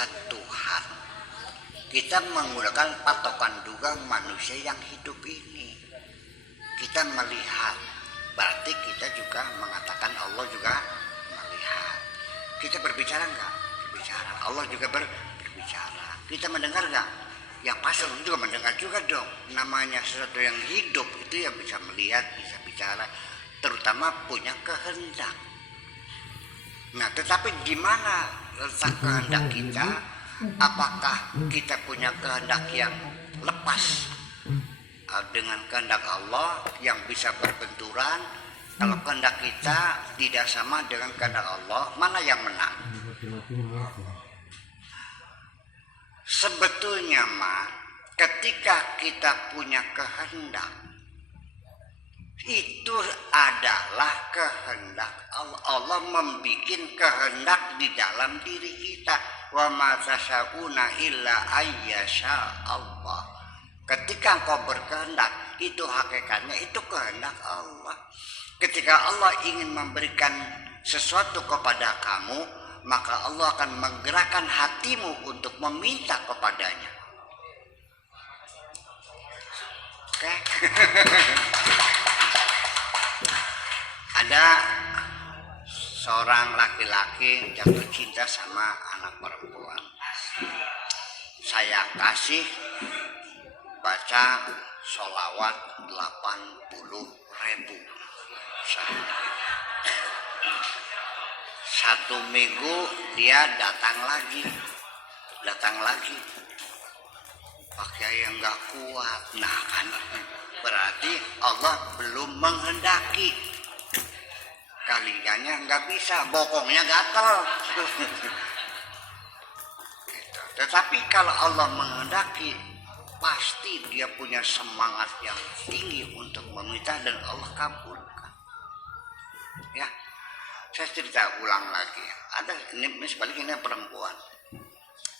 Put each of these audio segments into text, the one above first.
malaikat Tuhan. Kita menggunakan patokan juga manusia yang hidup ini. Kita melihat, berarti kita juga mengatakan Allah juga melihat. Kita berbicara enggak? Berbicara. Allah juga berbicara. Kita mendengar enggak? Ya pasti Allah juga mendengar juga dong. Namanya sesuatu yang hidup itu ya bisa melihat, bisa bicara, terutama punya kehendak. Nah, tetapi di mana letak kehendak kita? Apakah kita punya kehendak yang lepas dengan kehendak Allah yang bisa berbenturan? Kalau kehendak kita tidak sama dengan kehendak Allah, mana yang menang? Sebetulnya mah ketika kita punya kehendak, itu adalah kehendak Allah. Allah membuat kehendak di dalam diri kita. Wa ma tasyauna illa ayyasha Allah. Ketika engkau berkehendak, itu hakikatnya itu kehendak Allah. Ketika Allah ingin memberikan sesuatu kepada kamu, maka Allah akan menggerakkan hatimu untuk meminta kepadanya. Oke? Ada seorang laki-laki jatuh cinta sama anak perempuan. Saya kasih baca sholawat 80.000. Satu minggu dia datang lagi, pakai yang nggak kuat. Nah kan berarti Allah belum menghendaki. Kaliannya nggak bisa, bokongnya gatal. Tetapi kalau Allah menghendaki, pasti dia punya semangat yang tinggi untuk meminta dan Allah kabulkan. Ya, saya cerita ulang lagi. Ada ini sebaliknya perempuan,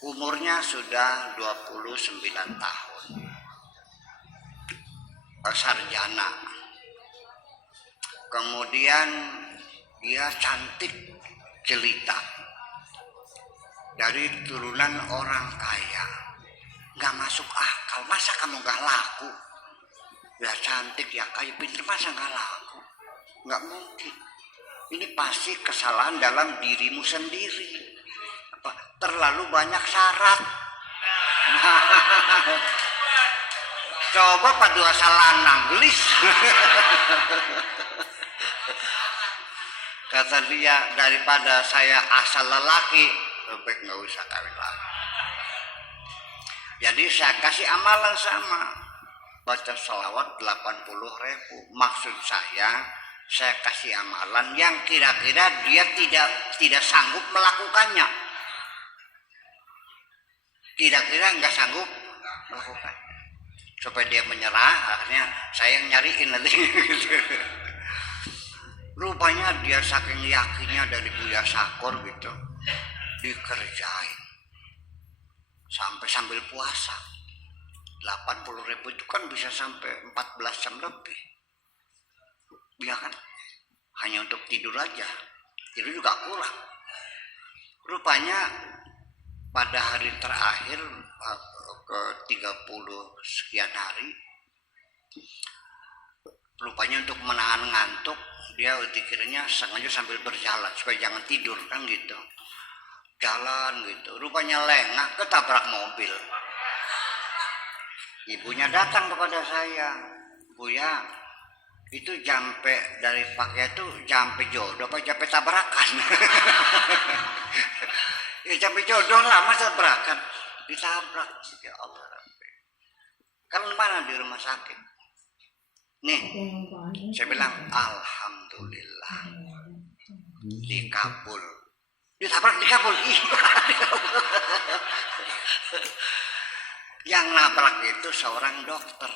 umurnya sudah 29 tahun, sarjana. Kemudian dia cantik jelita, dari turunan orang kaya. Nggak masuk akal, masa kamu nggak laku? Ya cantik, ya kaya, pintar, masa nggak laku? Nggak mungkin. Ini pasti kesalahan dalam dirimu sendiri. Apa? Terlalu banyak syarat. Coba padu asal lanang gelis. Kata dia, daripada saya asal lelaki, lebih nggak usah kawin lagi. Jadi saya kasih amalan sama, baca sholawat 80.000. Maksud saya kasih amalan yang kira-kira dia tidak sanggup melakukannya. Kira-kira nggak sanggup melakukan. Supaya dia menyerah, akhirnya saya yang nyariin nanti. Rupanya dia saking yakinnya dari Buya Sakor gitu, dikerjain sampai sambil puasa. 80.000 itu kan bisa sampai 14 jam lebih. Ya kan? Hanya untuk tidur aja. Tidur juga kurang. Rupanya pada hari terakhir ke 30 sekian hari, rupanya untuk menahan ngantuk, dia dikiranya sengaja sambil berjalan supaya jangan tidur kan gitu. Jalan gitu, rupanya lengah ketabrak mobil. Ibunya datang kepada saya, Buya, itu jampe dari pakai itu jampe jodoh apa jampe tabrakan? Ya jampe jodoh lah, masa tabrakan? Ditabrak. Ya Allah. Kan mana di rumah sakit? Nih, saya bilang alhamdulillah dikabul. Ditabrak dikabul. Yang nabrak itu seorang dokter,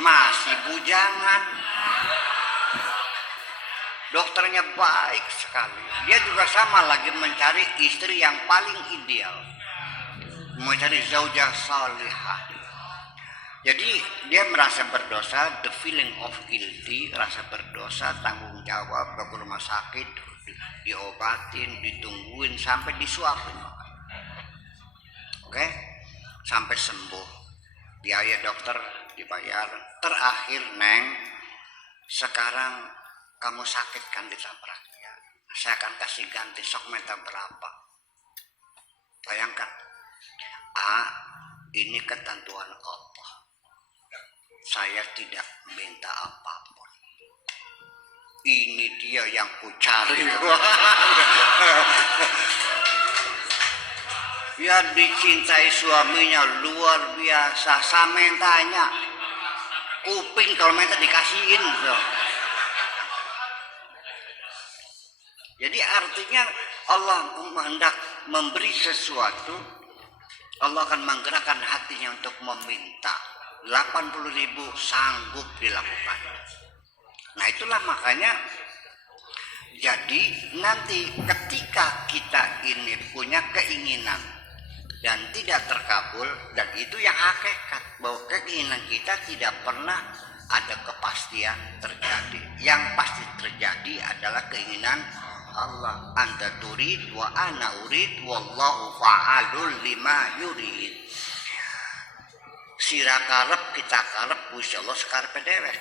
masih bujangan. Dokternya baik sekali. Dia juga sama lagi mencari istri yang paling ideal, mencari zaujah salihah. Jadi dia merasa berdosa, the feeling of guilty, rasa berdosa, tanggung jawab ke rumah sakit, diobatin, ditungguin sampai disuapin. Oke, sampai sembuh. Biaya dokter dibayar. Terakhir, Neng, sekarang kamu sakit kan ditabrak ya. Saya akan kasih ganti, sok minta berapa. Bayangkan, ini ketentuan Allah. Saya tidak minta apapun. Ini dia yang kucari. Ya dicintai suaminya luar biasa. Sama tanya, kuping kalau minta dikasihin. Jadi artinya Allah hendak memberi sesuatu, Allah akan menggerakkan hatinya untuk meminta. 80.000 sanggup dilakukan. Nah itulah makanya, jadi nanti ketika kita ini punya keinginan dan tidak terkabul, dan itu yang hakikat, bahwa keinginan kita tidak pernah ada kepastian terjadi. Yang pasti terjadi adalah keinginan Allah. Anta turid wa ana urid wallahu fa'alul lima yurid. Sira karep kita karep, Gusti Allah sekarep dewek.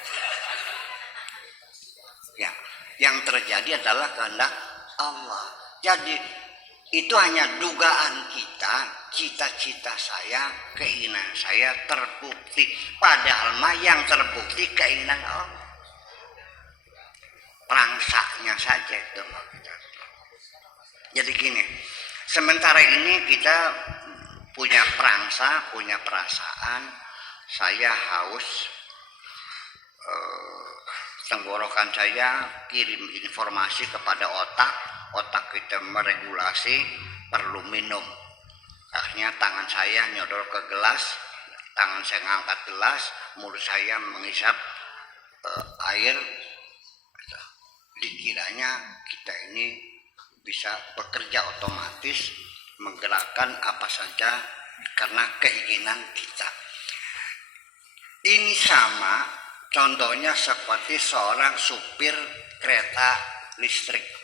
Ya, yang terjadi adalah kehendak Allah. Jadi itu hanya dugaan kita, cita-cita saya, keinginan saya terbukti. Padahal mah yang terbukti keinginan Allah. Perangsaknya saja itu. Jadi gini, sementara ini kita punya perangsa, punya perasaan, saya haus, tenggorokan saya kirim informasi kepada otak kita meregulasi perlu minum. Akhirnya tangan saya nyodor ke gelas, tangan saya ngangkat gelas, mulut saya menghisap air. Dikiranya kita ini bisa bekerja otomatis, menggerakkan apa saja karena keinginan kita. Ini sama contohnya seperti seorang supir kereta listrik.